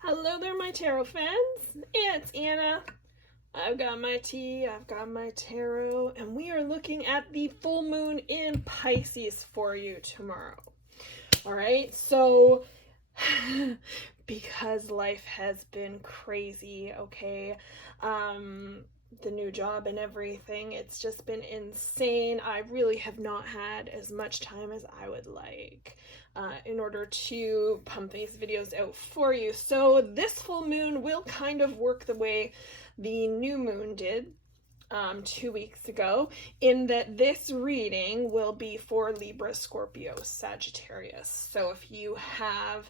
Hello there, my tarot fans. It's Anna. I've got my tea, I've got my tarot, and we are looking at the full moon in Pisces for you tomorrow. All right, so because life has been crazy, okay, the new job and everything, it's just been insane. I really have not had as much time as I would like in order to pump these videos out for you. So this full moon will kind of work the way the new moon did 2 weeks ago, in that this reading will be for Libra, Scorpio, Sagittarius. So if you have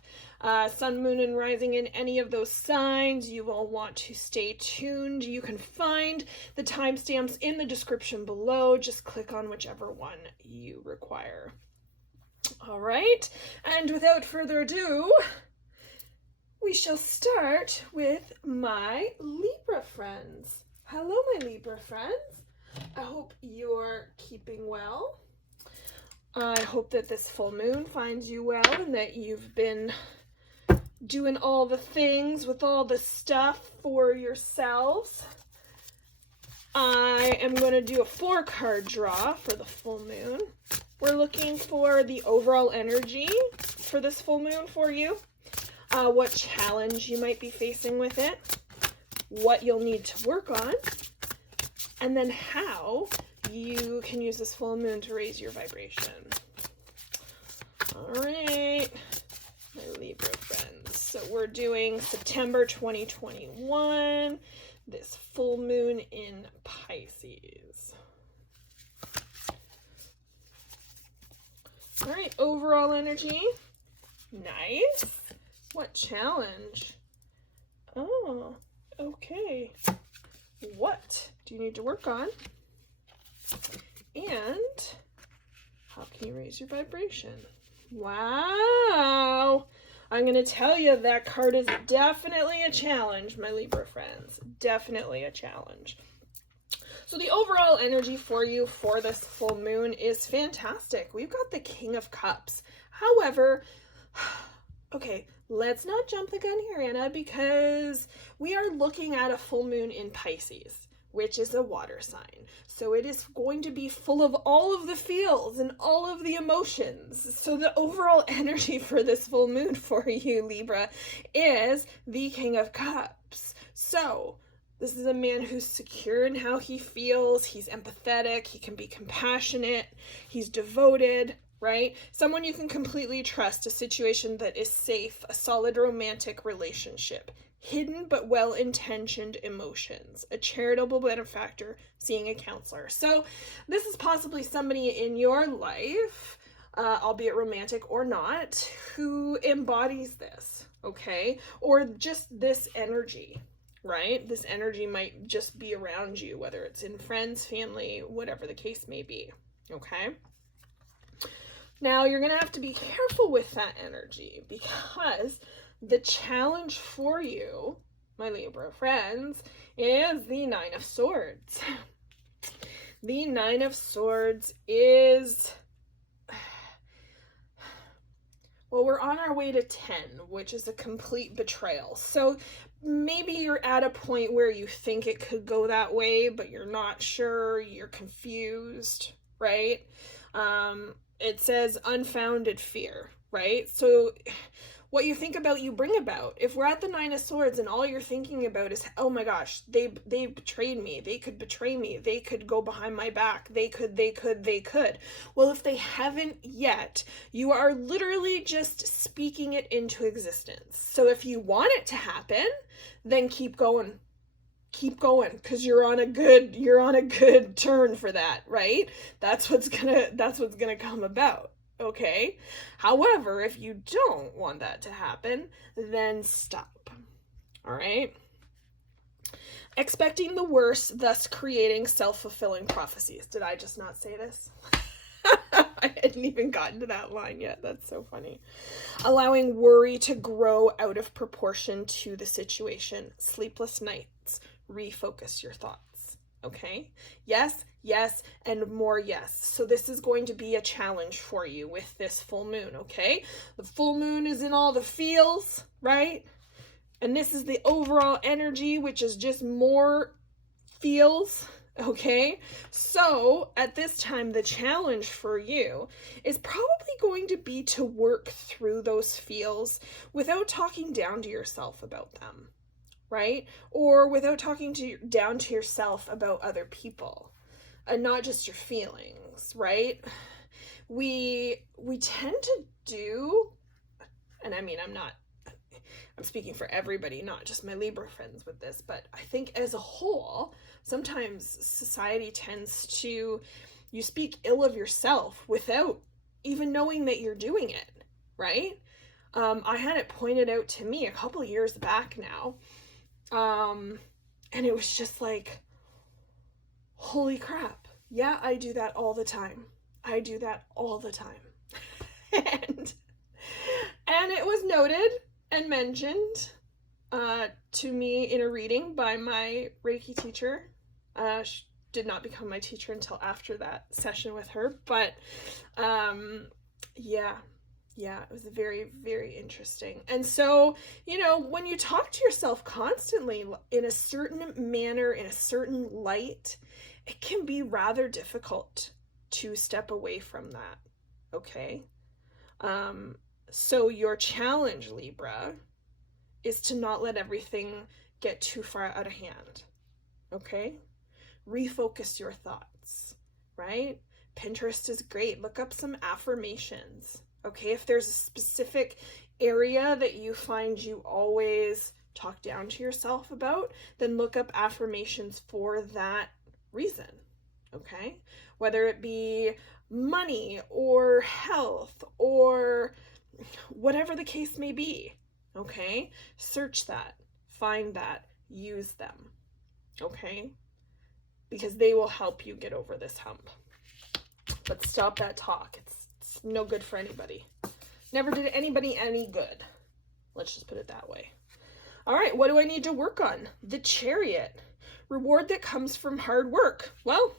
sun, moon, and rising in any of those signs, you will want to stay tuned. You can find the timestamps in the description below. Just click on whichever one you require. All right, and without further ado, we shall start with my Libra friends. Hello, my Libra friends. I hope you're keeping well. I hope that this full moon finds you well and that you've been doing all the things with all the stuff for yourselves. I am going to do a 4-card draw for the full moon. We're looking for the overall energy for this full moon for you, what challenge you might be facing with it, what you'll need to work on, and then how you can use this full moon to raise your vibration. All right, my Libra friends. So we're doing September 2021, this full moon in Pisces. All right, overall energy. Nice. What challenge? Oh, okay. What do you need to work on? And how can you raise your vibration? Wow. I'm going to tell you that card is definitely a challenge, my Libra friends. Definitely a challenge. So the overall energy for you for this full moon is fantastic. We've got the King of Cups. However, okay, let's not jump the gun here, Anna, because we are looking at a full moon in Pisces, which is a water sign. So it is going to be full of all of the feels and all of the emotions. So the overall energy for this full moon for you, Libra, is the King of Cups. So this is a man who's secure in how he feels. He's empathetic. He can be compassionate. He's devoted, right? Someone you can completely trust, a situation that is safe, a solid romantic relationship, hidden but well-intentioned emotions, a charitable benefactor, seeing a counselor. So this is possibly somebody in your life, albeit romantic or not, who embodies this, okay? Or just this energy, right? This energy might just be around you, whether it's in friends, family, whatever the case may be, okay? Now, you're going to have to be careful with that energy, because the challenge for you, my Libra friends, is the Nine of Swords. The Nine of Swords is, well, we're on our way to 10, which is a complete betrayal. So maybe you're at a point where you think it could go that way, but you're not sure, you're confused, right? It says unfounded fear, right? So what you think about, you bring about. If we're at the Nine of Swords and all you're thinking about is, oh my gosh, they betrayed me, they could betray me, they could go behind my back, they could. Well, if they haven't yet, you are literally just speaking it into existence. So if you want it to happen, then keep going, because you're on a good turn for that, right? That's what's gonna come about. Okay. However, if you don't want that to happen, then stop. All right. Expecting the worst, thus creating self-fulfilling prophecies. Did I just not say this? I hadn't even gotten to that line yet. That's so funny. Allowing worry to grow out of proportion to the situation. Sleepless nights. Refocus your thoughts. Okay? Yes, yes, and more yes. So this is going to be a challenge for you with this full moon, okay? The full moon is in all the feels, right? And this is the overall energy, which is just more feels. Okay, so at this time, the challenge for you is probably going to be to work through those feels without talking down to yourself about them, right? Or without talking down to yourself about other people, and not just your feelings, right? We tend to do, and I mean, I'm speaking for everybody, not just my Libra friends with this, but I think as a whole, sometimes society tends to, you speak ill of yourself without even knowing that you're doing it, right? I had it pointed out to me a couple of years back now, and it was just like, holy crap, yeah, I do that all the time. I do that all the time. and it was noted and mentioned to me in a reading by my Reiki teacher. She did not become my teacher until after that session with her, but yeah, it was very, very interesting. And so, you know, when you talk to yourself constantly in a certain manner, in a certain light, it can be rather difficult to step away from that, okay? So your challenge, Libra, is to not let everything get too far out of hand, okay? Refocus your thoughts, right? Pinterest is great. Look up some affirmations, okay? If there's a specific area that you find you always talk down to yourself about, then look up affirmations for that reason, okay? Whether it be money or health or whatever the case may be, okay? Search that, find that, use them, okay? Because they will help you get over this hump. But stop that talk. It's no good for anybody. Never did anybody any good. Let's just put it that way. All right, what do I need to work on? The Chariot. Reward that comes from hard work. Well,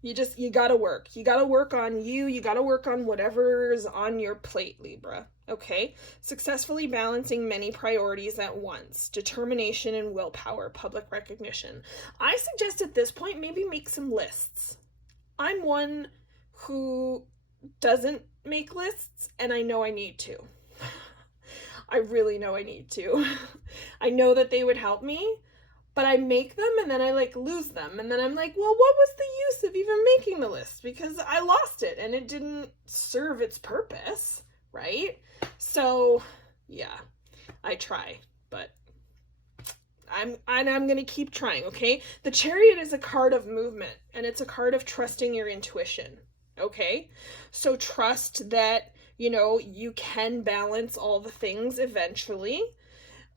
you gotta work. You gotta work on you. You gotta work on whatever's on your plate, Libra. Okay? Successfully balancing many priorities at once. Determination and willpower. Public recognition. I suggest at this point, maybe make some lists. I'm one who doesn't make lists, and I know I need to. I really know I need to. I know that they would help me, but I make them and then I lose them. And then I'm like, well, what was the use of even making the list? Because I lost it and it didn't serve its purpose, right? So yeah, I try, but I'm going to keep trying, okay? The Chariot is a card of movement and it's a card of trusting your intuition, okay? So trust that, you know, you can balance all the things eventually.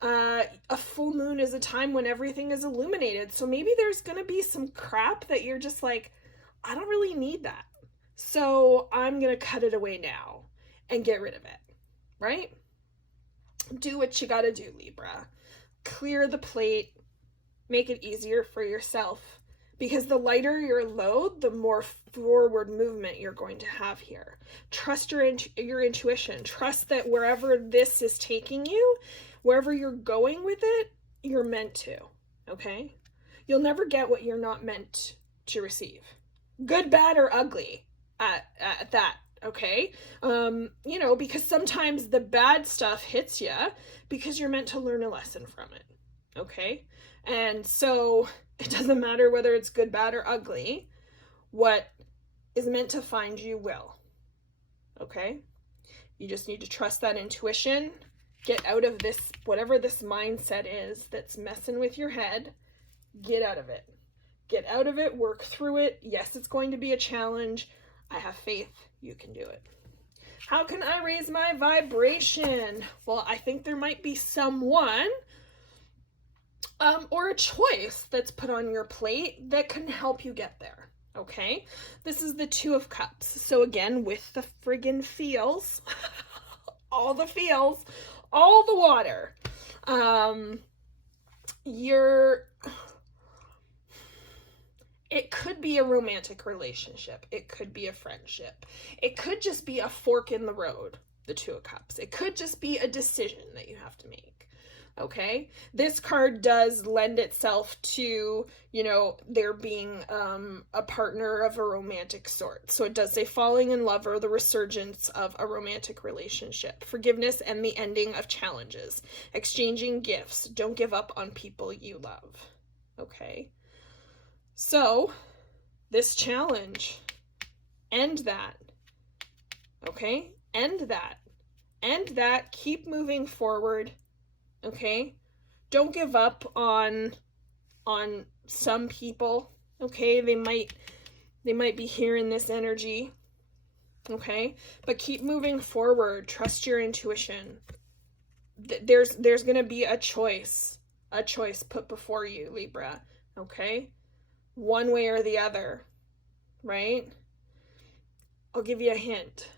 A full moon is a time when everything is illuminated. So maybe there's going to be some crap that you're just like, I don't really need that. So I'm going to cut it away now and get rid of it, right? Do what you got to do, Libra. Clear the plate, make it easier for yourself, because the lighter your load, the more forward movement you're going to have here. Trust your intuition. Trust that wherever this is taking you, wherever you're going with it, you're meant to, okay? You'll never get what you're not meant to receive. Good, bad, or ugly at that, okay? You know, because sometimes the bad stuff hits you because you're meant to learn a lesson from it, okay? And so it doesn't matter whether it's good, bad, or ugly. What is meant to find you will, okay? You just need to trust that intuition. Get out of this, whatever this mindset is that's messing with your head. Get out of it. Get out of it, work through it. Yes, it's going to be a challenge. I have faith you can do it. How can I raise my vibration? Well, I think there might be someone or a choice that's put on your plate that can help you get there, okay? This is the Two of Cups. So again, with the friggin' feels, all the feels, all the water, it could be a romantic relationship. It could be a friendship. It could just be a fork in the road, the Two of Cups. It could just be a decision that you have to make. Okay, this card does lend itself to, you know, there being a partner of a romantic sort. So it does say falling in love or the resurgence of a romantic relationship, forgiveness and the ending of challenges, exchanging gifts, don't give up on people you love. Okay, so this challenge, end that. Okay, end that, keep moving forward. Okay, don't give up on some people. Okay, they might be hearing this energy. Okay, but keep moving forward. Trust your intuition. There's gonna be a choice put before you, Libra. Okay, one way or the other, right? I'll give you a hint.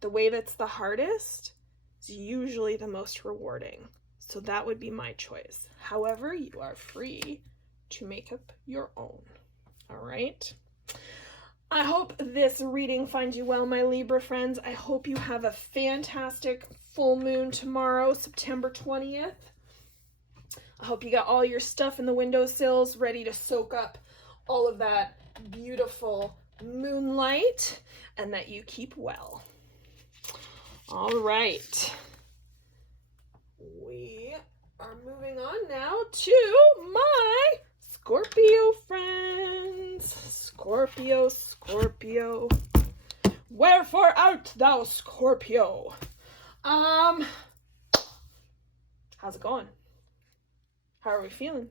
The way that's the hardest is usually the most rewarding. So that would be my choice. However, you are free to make up your own. All right. I hope this reading finds you well, my Libra friends. I hope you have a fantastic full moon tomorrow, September 20th. I hope you got all your stuff in the windowsills ready to soak up all of that beautiful moonlight and that you keep well. All right. We are moving on now to my Scorpio friends. Scorpio. Wherefore art thou, Scorpio? How's it going? How are we feeling?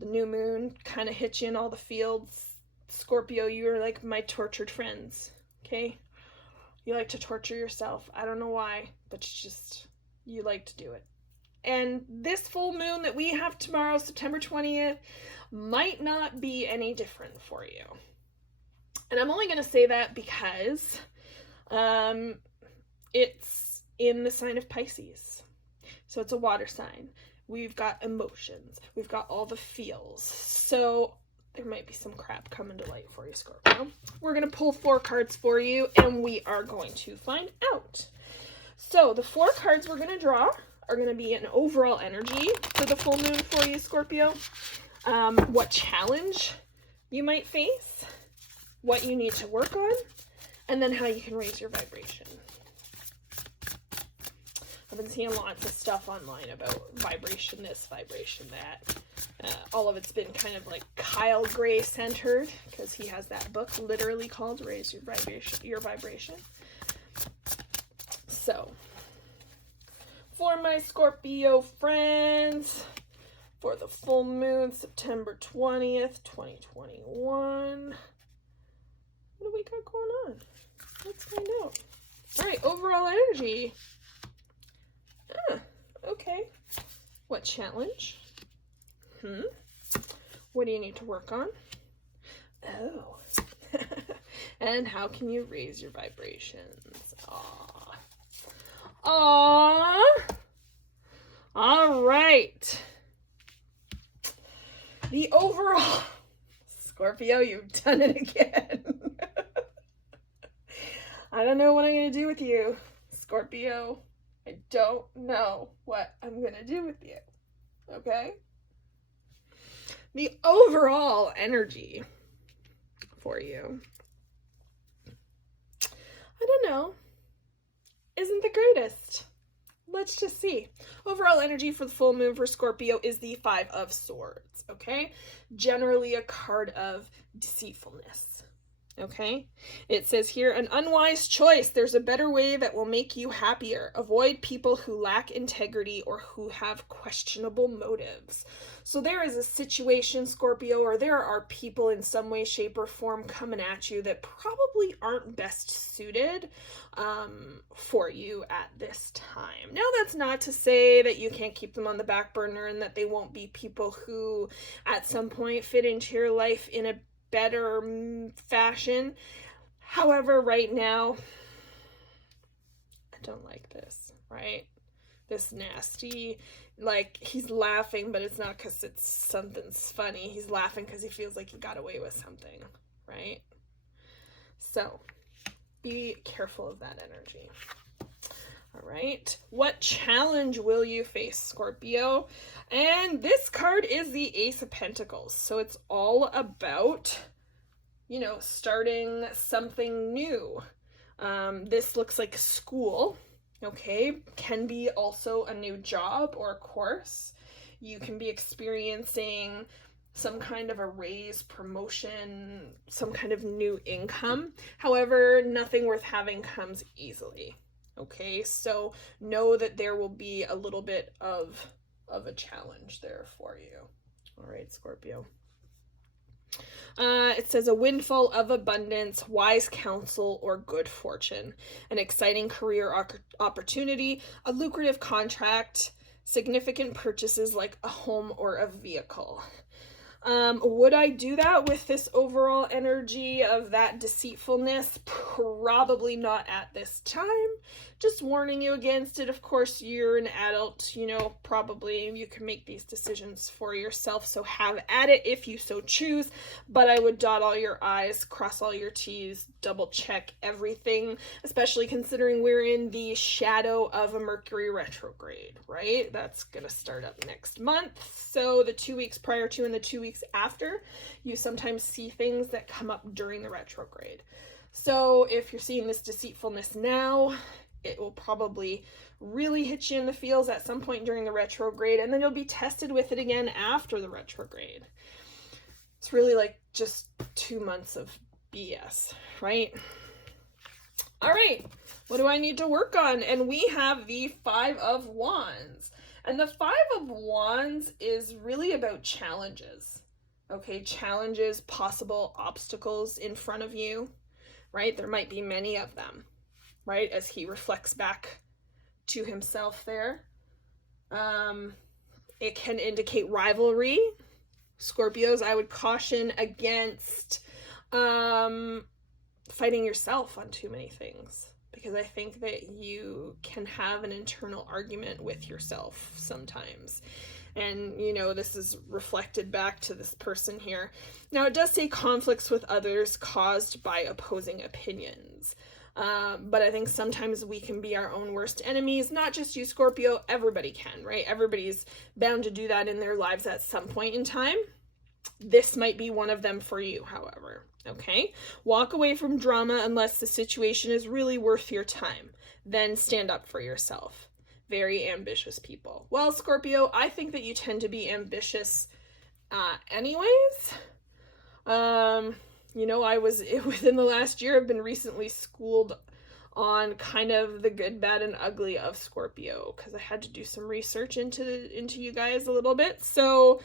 The new moon kind of hit you in all the fields. Scorpio, you're like my tortured friends, okay? You like to torture yourself. I don't know why, but you like to do it. And this full moon that we have tomorrow, September 20th, might not be any different for you. And I'm only going to say that because it's in the sign of Pisces. So it's a water sign. We've got emotions. We've got all the feels. So there might be some crap coming to light for you, Scorpio. We're going to pull 4 cards for you, and we are going to find out. So the 4 cards we're going to draw are going to be an overall energy for the full moon for you, Scorpio. What challenge you might face, what you need to work on, and then how you can raise your vibration. I've been seeing lots of stuff online about vibration this, vibration that. All of it's been kind of like Kyle Gray centered, because he has that book literally called Raise Your Vibration. So, for my Scorpio friends, for the full moon, September 20th, 2021. What do we got going on? Let's find out. All right, overall energy. Okay. What challenge? What do you need to work on? Oh. And how can you raise your vibrations? Aww. All right. The overall... Scorpio, you've done it again. I don't know what I'm going to do with you, Scorpio. I don't know what I'm going to do with you. Okay? The overall energy for you, I don't know, isn't the greatest. Let's just see. Overall energy for the full moon for Scorpio is the 5 of Swords, okay? Generally a card of deceitfulness, okay? It says here, an unwise choice. There's a better way that will make you happier. Avoid people who lack integrity or who have questionable motives. So there is a situation, Scorpio, or there are people in some way, shape, or form coming at you that probably aren't best suited for you at this time. Now, that's not to say that you can't keep them on the back burner and that they won't be people who at some point fit into your life in a better fashion. However, right now, I don't like this, right? This nasty, like, he's laughing, but it's not because it's something's funny. He's laughing because he feels like he got away with something, right? So, be careful of that energy. All right. What challenge will you face, Scorpio? And this card is the Ace of Pentacles. So it's all about, you know, starting something new. This looks like school, okay? Can be also a new job or a course. You can be experiencing some kind of a raise, promotion, some kind of new income. However, nothing worth having comes easily. Okay, so know that there will be a little bit of a challenge there for you. All right, Scorpio. It says a windfall of abundance, wise counsel, or good fortune, an exciting career opportunity, a lucrative contract, significant purchases like a home or a vehicle. Would I do that with this overall energy of that deceitfulness? Probably not at this time. Just warning you against it. Of course, you're an adult, you know, probably you can make these decisions for yourself, so have at it if you so choose, but I would dot all your I's, cross all your T's, double check everything, especially considering we're in the shadow of a Mercury retrograde, right? That's gonna start up next month, so the 2 weeks prior to and the 2 weeks after, you sometimes see things that come up during the retrograde. So if you're seeing this deceitfulness now, it will probably really hit you in the feels at some point during the retrograde, and then you'll be tested with it again after the retrograde. It's really like just 2 months of BS, right? All right, what do I need to work on? And we have the Five of Wands. And the Five of Wands is really about challenges, okay? Challenges, possible obstacles in front of you, right? There might be many of them, right? As he reflects back to himself there. It can indicate rivalry. Scorpios, I would caution against fighting yourself on too many things, because I think that you can have an internal argument with yourself sometimes. And, you know, this is reflected back to this person here. Now, it does say conflicts with others caused by opposing opinions. But I think sometimes we can be our own worst enemies. Not just you, Scorpio, everybody can, right? Everybody's bound to do that in their lives at some point in time. This might be one of them for you, however, okay? Walk away from drama unless the situation is really worth your time. Then stand up for yourself. Very ambitious people. Well, Scorpio, I think that you tend to be ambitious anyways. You know, within the last year, I've been recently schooled on kind of the good, bad, and ugly of Scorpio, because I had to do some research into you guys a little bit. So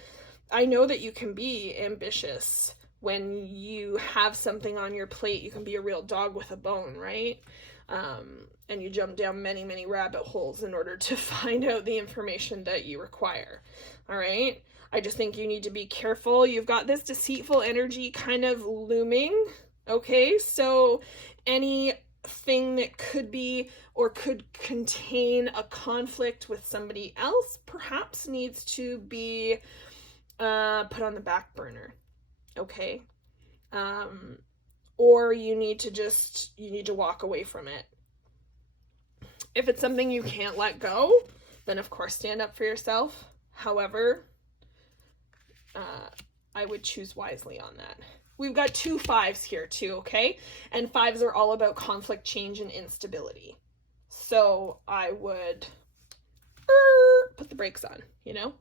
I know that you can be ambitious when you have something on your plate. You can be a real dog with a bone, right? And you jump down many, many rabbit holes in order to find out the information that you require. All right? I just think you need to be careful. You've got this deceitful energy kind of looming, okay? So anything that could be or could contain a conflict with somebody else perhaps needs to be put on the back burner, okay? Or you need to walk away from it. If it's something you can't let go, then of course stand up for yourself. However, I would choose wisely on that. We've got 2 5s here too, okay? And 5s are all about conflict, change, and instability. So I would put the brakes on, you know?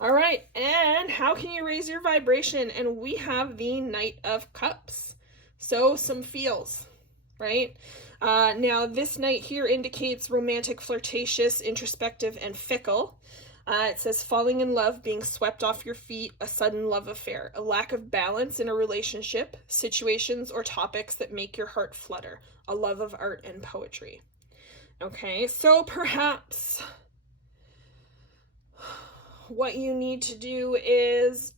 All right, and how can you raise your vibration? And we have the Knight of Cups. So some feels, right? Now this Knight here indicates romantic, flirtatious, introspective, and fickle. It says falling in love, being swept off your feet, a sudden love affair, a lack of balance in a relationship, situations or topics that make your heart flutter, a love of art and poetry. Okay, so perhaps what you need to do is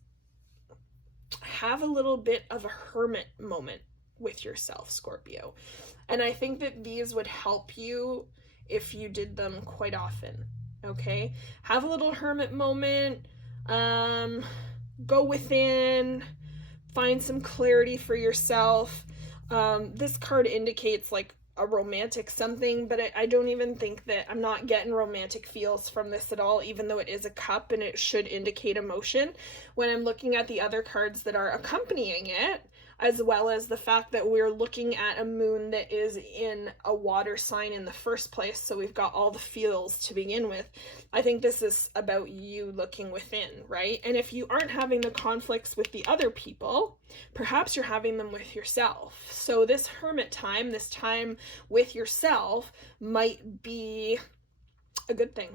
have a little bit of a hermit moment with yourself, Scorpio. And I think that these would help you if you did them quite often. Okay, have a little hermit moment, go within, find some clarity for yourself. This card indicates like a romantic something, but I don't even think that, I'm not getting romantic feels from this at all, even though it is a cup and it should indicate emotion. When I'm looking at the other cards that are accompanying it, as well as the fact that we're looking at a moon that is in a water sign in the first place, so we've got all the feels to begin with. I think this is about you looking within, right? And if you aren't having the conflicts with the other people, perhaps you're having them with yourself. So this hermit time, this time with yourself, might be a good thing.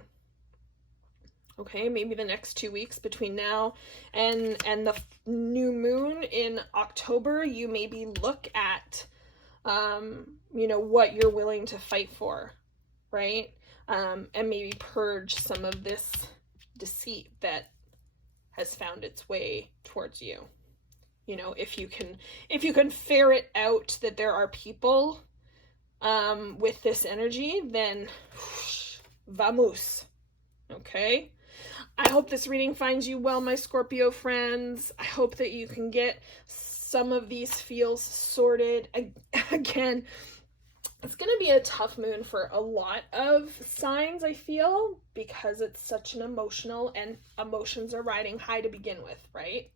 Okay, maybe the next 2 weeks between now and the new moon in October, you maybe look at, you know, what you're willing to fight for, right? And maybe purge some of this deceit that has found its way towards you. You know, if you can ferret out that there are people with this energy, then vamos. Okay? I hope this reading finds you well, my Scorpio friends. I hope that you can get some of these feels sorted. Again, it's going to be a tough moon for a lot of signs, I feel, because it's such an emotional, and emotions are riding high to begin with, right?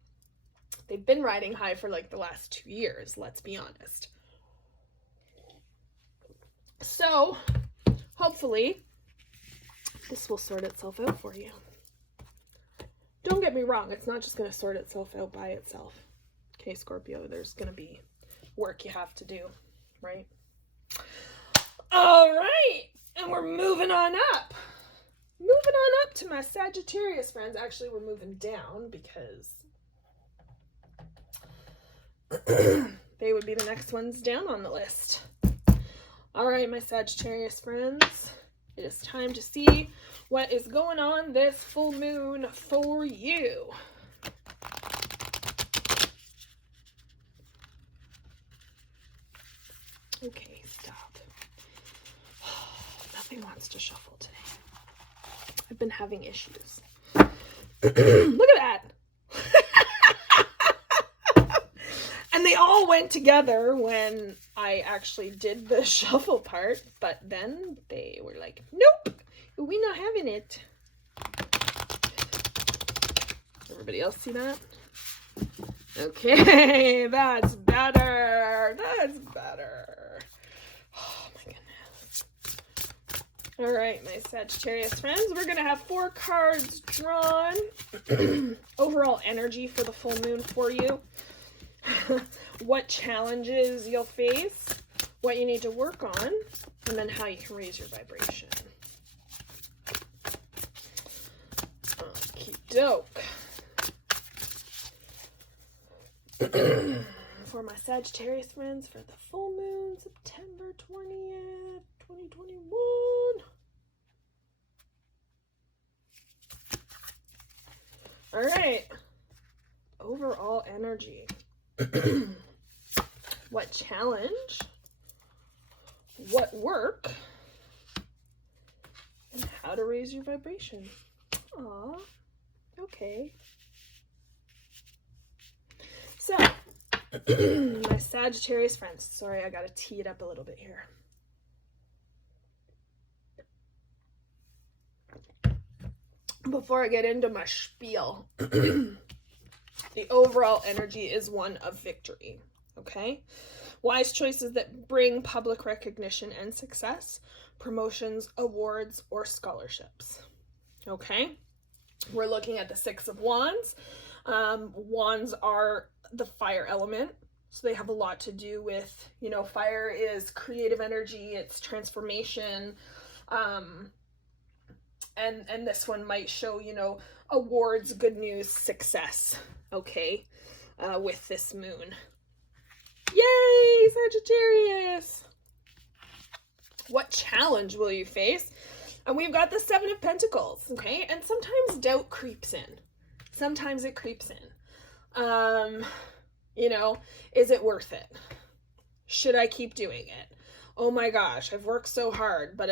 They've been riding high for like the last 2 years, let's be honest. So, hopefully, this will sort itself out for you. Don't get me wrong, it's not just going to sort itself out by itself. Okay, Scorpio, there's going to be work you have to do, right? All right, and we're moving on up. Moving on up to my Sagittarius friends. Actually, we're moving down because they would be the next ones down on the list. All right, my Sagittarius friends. It is time to see what is going on this full moon for you. Okay, stop. Nothing wants to shuffle today. I've been having issues. Look at that. And they all went together when I actually did the shuffle part, but then they were like, nope, we're not having it. Everybody else see that? Okay, that's better. That's better. Oh my goodness. All right, my Sagittarius friends, we're going to have 4 cards drawn. Overall energy for the full moon for you. What challenges you'll face, what you need to work on, and then how you can raise your vibration. Okie doke. For my Sagittarius friends, for the full moon, September 20th, 2021. All right. Overall energy. What challenge, what work, and how to raise your vibration. Aw, okay. So, my Sagittarius friends, sorry, I gotta tee it up a little bit here. Before I get into my spiel, the overall energy is one of victory, okay? Wise choices that bring public recognition and success, promotions, awards, or scholarships, okay? We're looking at the 6 of Wands. Wands are the fire element, so they have a lot to do with, you know, fire is creative energy, it's transformation, and this one might show, you know, awards, good news, success, okay, with this moon. Yay, Sagittarius! What challenge will you face? And we've got the 7 of Pentacles, okay? And sometimes doubt creeps in. Sometimes it creeps in. You know, is it worth it? Should I keep doing it? Oh my gosh, I've worked so hard, but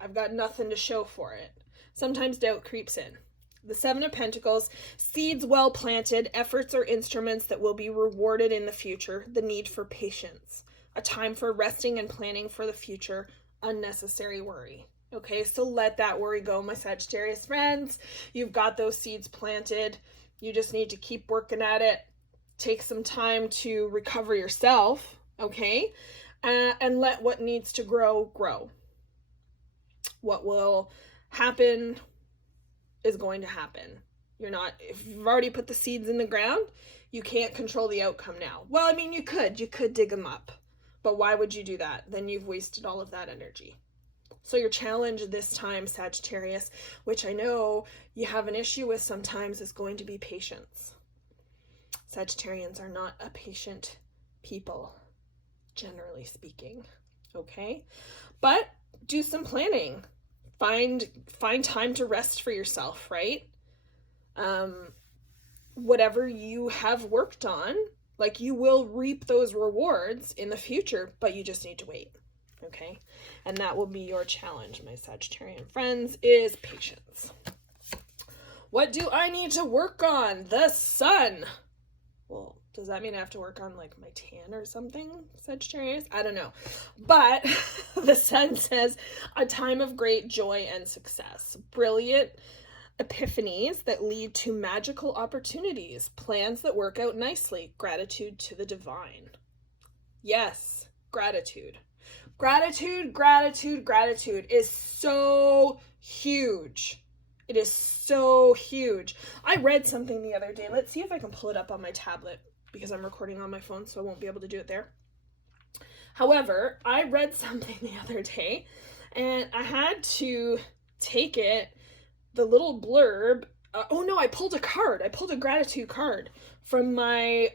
I've got nothing to show for it. Sometimes doubt creeps in. The 7 of Pentacles, seeds well planted, efforts or instruments that will be rewarded in the future, the need for patience, a time for resting and planning for the future, unnecessary worry. Okay, so let that worry go, my Sagittarius friends. You've got those seeds planted. You just need to keep working at it. Take some time to recover yourself, okay? And let what needs to grow, grow. What will happen is going to happen. If you've already put the seeds in the ground, you can't control the outcome now. Well, I mean, you could dig them up, but why would you do that? Then you've wasted all of that energy. So your challenge this time, Sagittarius, which I know you have an issue with sometimes, is going to be patience. Sagittarians are not a patient people, generally speaking, okay? But do some planning. Find time to rest for yourself, right? Whatever you have worked on, like, you will reap those rewards in the future, but you just need to wait, okay? And that will be your challenge, my Sagittarian friends, is patience. What do I need to work on? The sun. Well, does that mean I have to work on, like, my tan or something, Sagittarius? I don't know. But the sun says a time of great joy and success. Brilliant epiphanies that lead to magical opportunities. Plans that work out nicely. Gratitude to the divine. Yes, gratitude. Gratitude, gratitude, gratitude is so huge. It is so huge. I read something the other day. Let's see if I can pull it up on my tablet, because I'm recording on my phone, so I won't be able to do it there. However, I read something the other day, and I had to take it, the little blurb. I pulled a card. I pulled a gratitude card from my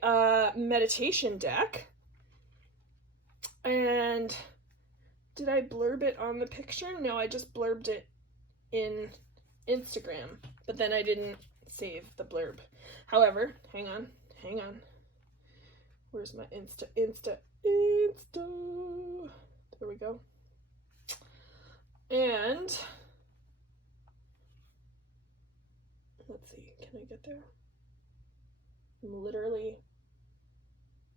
meditation deck. And did I blurb it on the picture? No, I just blurbed it in Instagram, but then I didn't save the blurb. However, hang on. Where's my Insta? There we go. And let's see, can I get there? I'm literally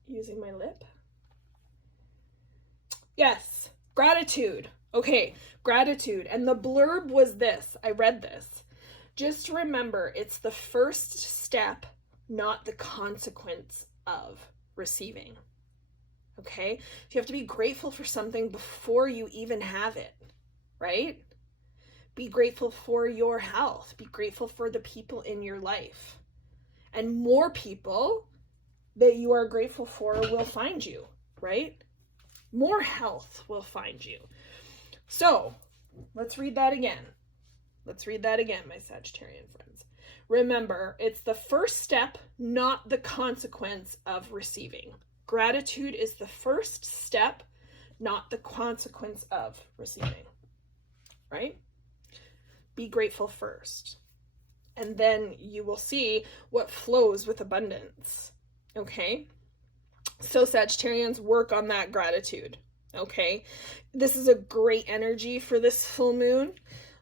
using my lip. Yes, gratitude. Okay, gratitude. And the blurb was this. I read this. Just remember, it's the first step, not the consequence of receiving. Okay? You have to be grateful for something before you even have it, right? Be grateful for your health. Be grateful for the people in your life. And more people that you are grateful for will find you, right? More health will find you. So, let's read that again. My Sagittarian friends. Remember, it's the first step, not the consequence of receiving. Gratitude is the first step, not the consequence of receiving. Right? Be grateful first. And then you will see what flows with abundance. Okay? So Sagittarians, work on that gratitude, okay? This is a great energy for this full moon,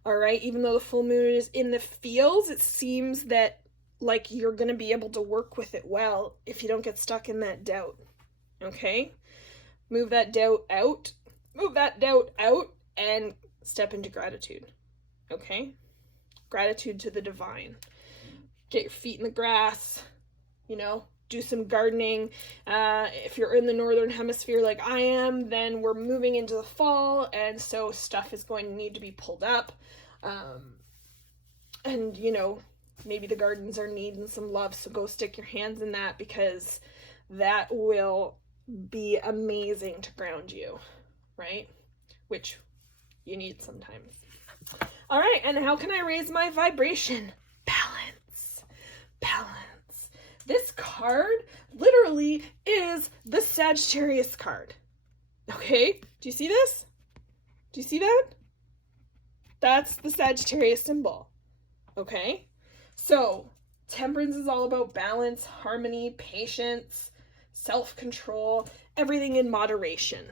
all right? Even though the full moon is in the fields, it seems that, like, you're going to be able to work with it well if you don't get stuck in that doubt, okay? Move that doubt out and step into gratitude, okay? Gratitude to the divine. Get your feet in the grass, do some gardening. If you're in the northern hemisphere like I am, then we're moving into the fall, and so stuff is going to need to be pulled up. And maybe the gardens are needing some love, so go stick your hands in that, because that will be amazing to ground you, right? Which you need sometimes. All right, and how can I raise my vibration? Balance. This card literally is the Sagittarius card. Okay? Do you see this? Do you see that? That's the Sagittarius symbol. Okay? So, temperance is all about balance, harmony, patience, self-control, everything in moderation.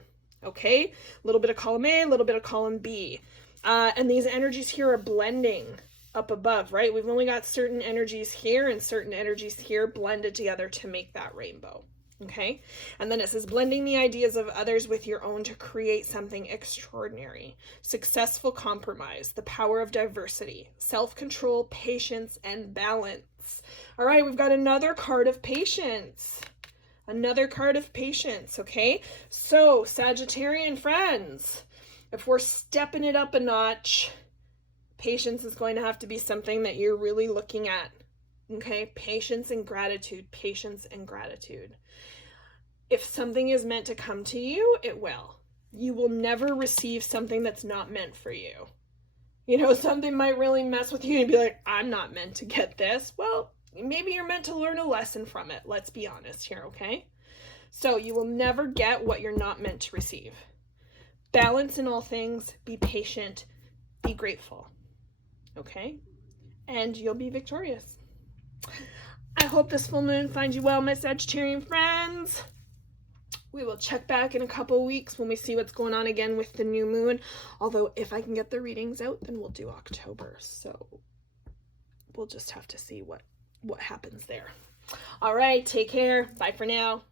Okay? A little bit of column A, a little bit of column B. And these energies here are blending up above, right? We've only got certain energies here and certain energies here blended together to make that rainbow. Okay, and then it says blending the ideas of others with your own to create something extraordinary. Successful compromise, the power of diversity, self-control, patience, and balance. All right, we've got another card of patience. Another card of patience, okay? So, Sagittarian friends, if we're stepping it up a notch, patience is going to have to be something that you're really looking at. Okay, patience and gratitude, patience and gratitude. If something is meant to come to you, it will. You will never receive something that's not meant for you. You know, something might really mess with you and be like, I'm not meant to get this. Well, maybe you're meant to learn a lesson from it. Let's be honest here, okay? So you will never get what you're not meant to receive. Balance in all things, be patient, be grateful, okay? And you'll be victorious. I hope this full moon finds you well, my Sagittarian friends. We will check back in a couple weeks when we see what's going on again with the new moon. Although if I can get the readings out, then we'll do October. So we'll just have to see what happens there. All right, take care. Bye for now.